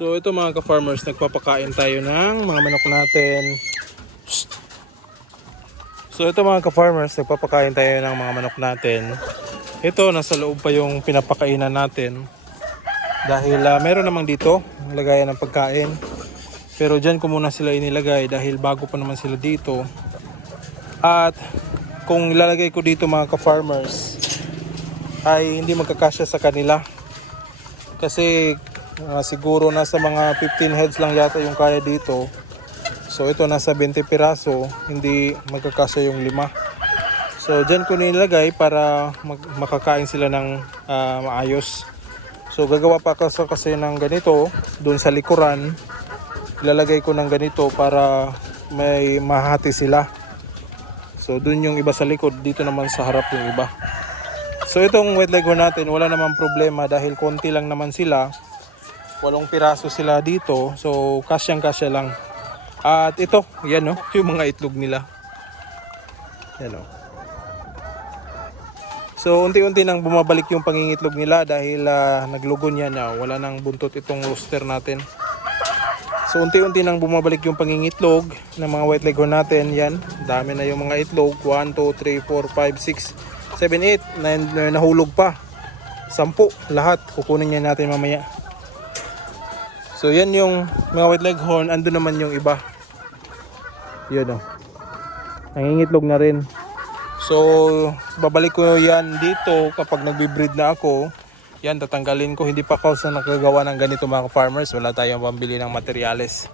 So ito mga ka-farmers, nagpapakain tayo ng mga manok natin. So ito mga ka-farmers, nagpapakain tayo ng mga manok natin. Ito, nasa loob pa yung pinapakainan natin. Dahil meron namang dito, lagayan ng pagkain. Pero dyan ko muna sila inilagay dahil bago pa naman sila dito. At kung ilalagay ko dito mga ka-farmers, ay hindi magkakasya sa kanila. Kasi siguro nasa mga 15 heads lang yata yung kaya dito. So ito nasa 20 piraso, hindi magkakasya yung 5. So dyan ko nilagay para makakain sila ng maayos. So gagawa pa kasi ng ganito doon sa likuran. Ilalagay ko ng ganito para may mahati sila. So doon yung iba sa likod, dito naman sa harap yung iba. So itong wet leghorn natin, wala namang problema dahil konti lang naman sila. 8 piraso sila dito, so kasyang-kasya lang. At ito, yan yung mga itlog nila. Yan So unti-unti nang bumabalik yung pangingitlog nila dahil naglugon yan na. Wala nang buntot itong rooster natin. So unti-unti nang bumabalik yung pangingitlog ng mga white leghorn natin. Yan, dami na yung mga itlog. 1, 2, 3, 4, 5, 6, 7, 8. Nahulog pa. 10 lahat. Kukunin niya natin mamaya. So yan yung mga white leghorn. Ando naman yung iba. Yun nangingitlog na rin. So babalik ko yan dito kapag nagbe-breed na ako. Yan, tatanggalin ko. Hindi pa ako sa nakagawa ng ganito mga farmers. Wala tayong pambili ng materyales.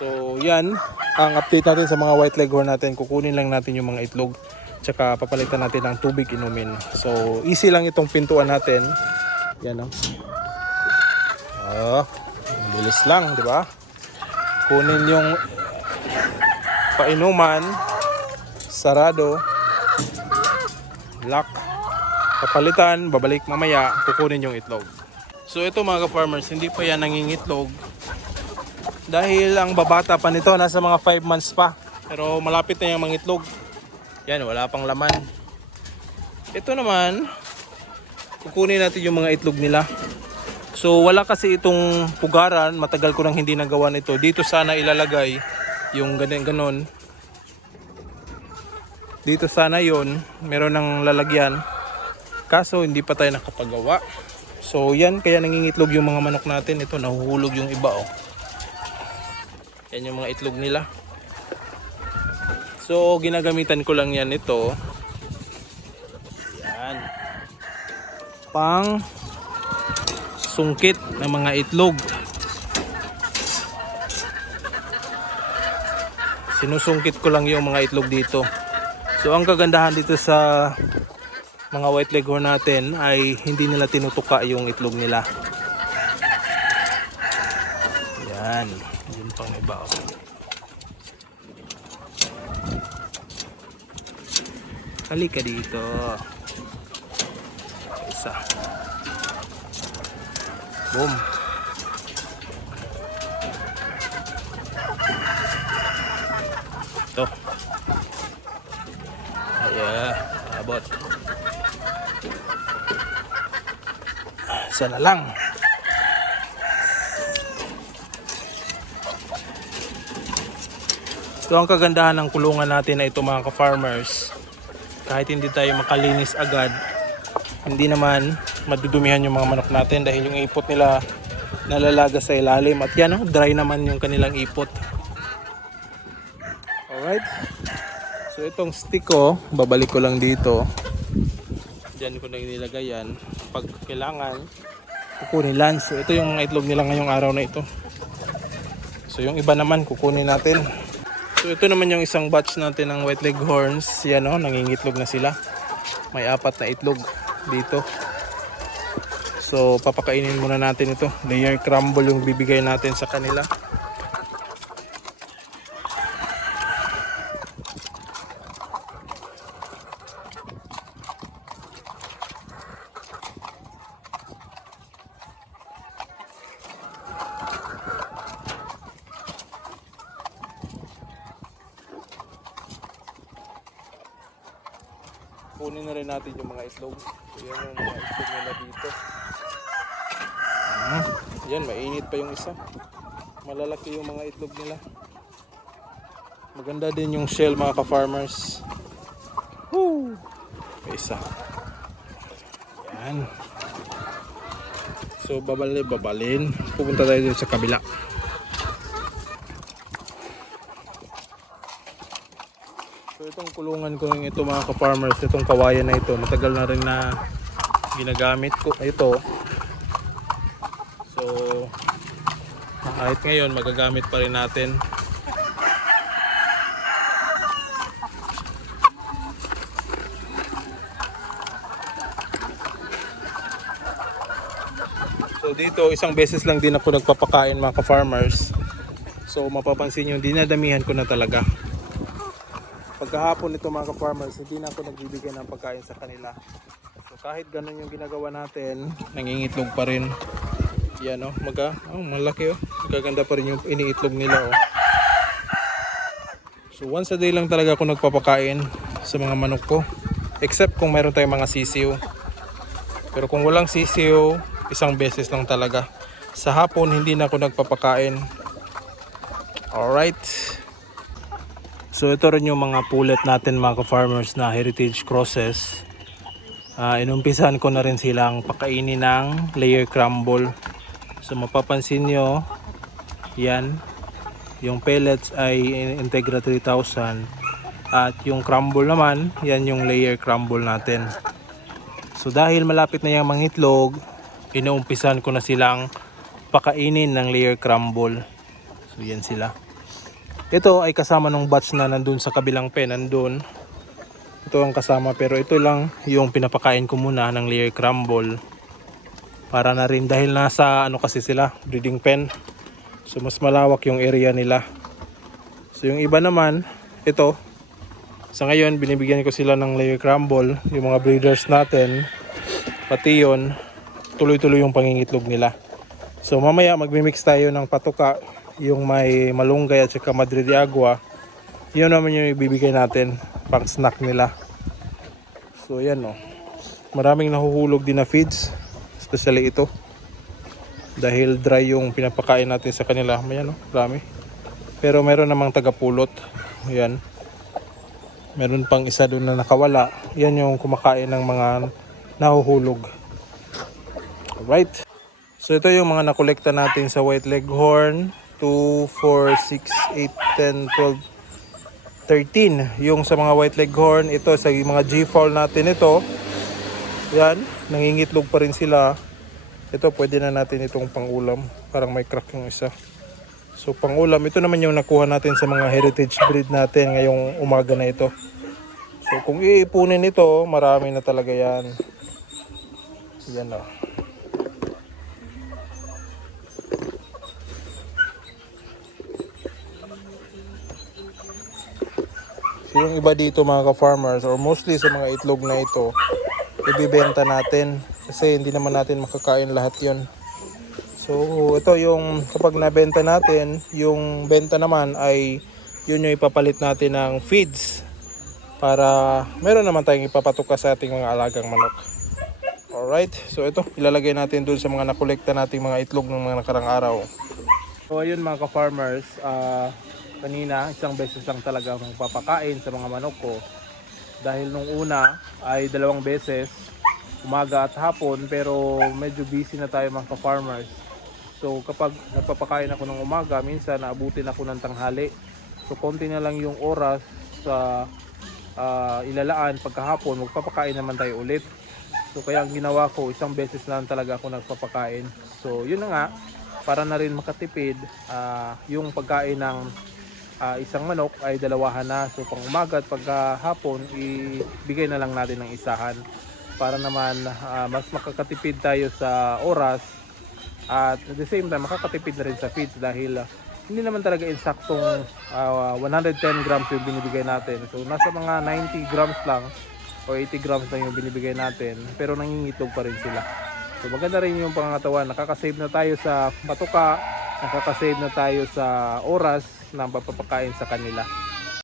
So yan ang update natin sa mga white leghorn natin. Kukunin lang natin yung mga itlog, tsaka papalitan natin ng tubig inumin. So easy lang itong pintuan natin. Yan bilis lang, di ba? Kunin yung painuman, sarado, lock, papalitan, babalik mamaya, kukunin yung itlog. So ito mga ka-farmers, hindi pa yan nangingitlog dahil ang babata pa nito, nasa mga 5 months pa. Pero malapit na yung mga itlog. Yan, wala pang laman. Ito naman, kukunin natin yung mga itlog nila. So wala kasi itong pugaran, matagal ko nang hindi nagawa nito. Dito sana ilalagay yung ganon. Dito sana yon, meron ng lalagyan. Kaso hindi pa tayo nakapagawa. So yan, kaya nangingitlog yung mga manok natin. Ito, nahuhulog yung iba Yan yung mga itlog nila. So ginagamitan ko lang yan ito. Yan. Pang sungkit ng mga itlog. Sinusungkit ko lang yung mga itlog dito. So ang kagandahan dito sa mga white leghorn natin ay hindi nila tinutuka yung itlog nila. Yan, yun pang iba Halika dito. Isa. Boom. Ito. Abot. Sana lang. Ito ang kagandahan ng kulungan natin na ito mga ka-farmers. Kahit hindi tayo makalinis agad, hindi naman madudumihan yung mga manok natin dahil yung ipot nila nalalaga sa ilalim. At yan dry naman yung kanilang ipot. Alright. So itong stick babalik ko lang dito. Diyan ko na inilagay yan. Pag kailangan, kukunin lang. So ito yung mga itlog nila ngayong araw na ito. So yung iba naman kukunin natin. So ito naman yung isang batch natin ng white leghorns. Yan nangingitlog na sila. May 4 na itlog dito. So papakainin muna natin ito. Layer crumble yung bibigay natin sa kanila. Kunin na rin natin yung mga itlog. So yan yung mga itlog nila dito. Yan, mainit pa yung isa. Malalaki yung mga itlog nila. Maganda din yung shell mga ka-farmers. Woo! May isa. Yan. So babalin. Pupunta tayo dun sa kabila. So itong kulungan ko ito mga ka-farmers, itong kawayan na ito, matagal na rin na ginagamit ko ito. So kahit ngayon magagamit pa rin natin. So dito isang beses lang din ako nagpapakain mga ka-farmers. So mapapansin nyo, dinadamihan ko na talaga. Pagkahapon nito mga ka-farmers, hindi na ako nagbibigay ng pagkain sa kanila. So kahit ganun yung ginagawa natin, nangingitlog pa rin. Yan o, malaki o. Magaganda pa rin yung iniitlog nila o. So once a day lang talaga ako nagpapakain sa mga manok ko. Except kung mayroon tayong mga sisiw. Pero kung walang sisiw, isang beses lang talaga. Sa hapon hindi na ako nagpapakain. Alright. So ito rin yung mga pullet natin mga ka-farmers na heritage crosses. Inumpisahan ko na rin silang pakainin ng layer crumble. So mapapansin nyo, yan, yung pellets ay Integra 3000 at yung crumble naman, yan yung layer crumble natin. So dahil malapit na yung mangitlog, inuumpisahan ko na silang pakainin ng layer crumble. So yan sila. Ito ay kasama ng batch na nandun sa kabilang pen, nandun. Ito ang kasama, pero ito lang yung pinapakain ko muna ng layer crumble. Para na rin dahil nasa kasi sila, breeding pen. So mas malawak yung area nila. So yung iba naman, ito. Sa ngayon, binibigyan ko sila ng layer crumble. Yung mga breeders natin, pati yun, tuloy-tuloy yung pangingitlog nila. So mamaya magmimix tayo ng patuka, yung may malunggay at saka Madre de Agua. Yun naman yung ibibigay natin pang snack nila. So yan o. Maraming nahuhulog din na feeds, especially ito. Dahil dry yung pinapakain natin sa kanila. Ayan o, marami. Pero meron namang tagapulot. Ayan. Meron pang isa doon na nakawala. Yan yung kumakain ng mga nahuhulog. Alright. So ito yung mga nakolekta natin sa White Leghorn. 2, 4, 6, 8, 10, 12, 13. Yung sa mga White Leghorn, ito sa mga G-fowl natin ito. Yan, nangingitlog pa rin sila. Ito pwede na natin itong pangulam. Parang may crack yung isa. So pangulam, ito naman yung nakuha natin sa mga heritage breed natin ngayong umaga na ito. So kung iipunin ito, marami na talaga yan. Yan o. So yung iba dito mga ka-farmers, or mostly sa mga itlog na ito, ibibenta natin. Kasi hindi naman natin makakain lahat yon. So ito yung kapag nabenta natin, yung benta naman ay yun yung ipapalit natin ng feeds. Para meron naman tayong ipapatuka sa ating mga alagang manok. Alright, so ito ilalagay natin dun sa mga nakolekta nating mga itlog ng mga nakarang araw. So ayun mga ka-farmers, kanina isang beses lang talaga akong papakain sa mga manok ko. Dahil nung una ay 2 beses, umaga at hapon, pero medyo busy na tayo mga ka-farmers. So kapag nagpapakain ako ng umaga, minsan naabutin ako ng tanghali. So konti na lang yung oras sa ilalaan. Pagkahapon magpapakain naman tayo ulit. So kaya ang ginawa ko, isang beses lang talaga ako nagpapakain. So yun na nga, para na rin makatipid, yung pagkain ng isang manok ay 2 na. So pang umaga at pagkahapon, ibigay na lang natin ng isahan. Para naman mas makakatipid tayo sa oras. At at the same time, makakatipid na rin sa feeds dahil hindi naman talaga insaktong 110 grams yung binibigay natin. So nasa mga 90 grams lang o 80 grams lang yung binibigay natin, pero nangingitlog pa rin sila. So maganda rin yung pangangatawan, nakakasave na tayo sa patuka, nakakasave na tayo sa oras ng pagpapakain sa kanila.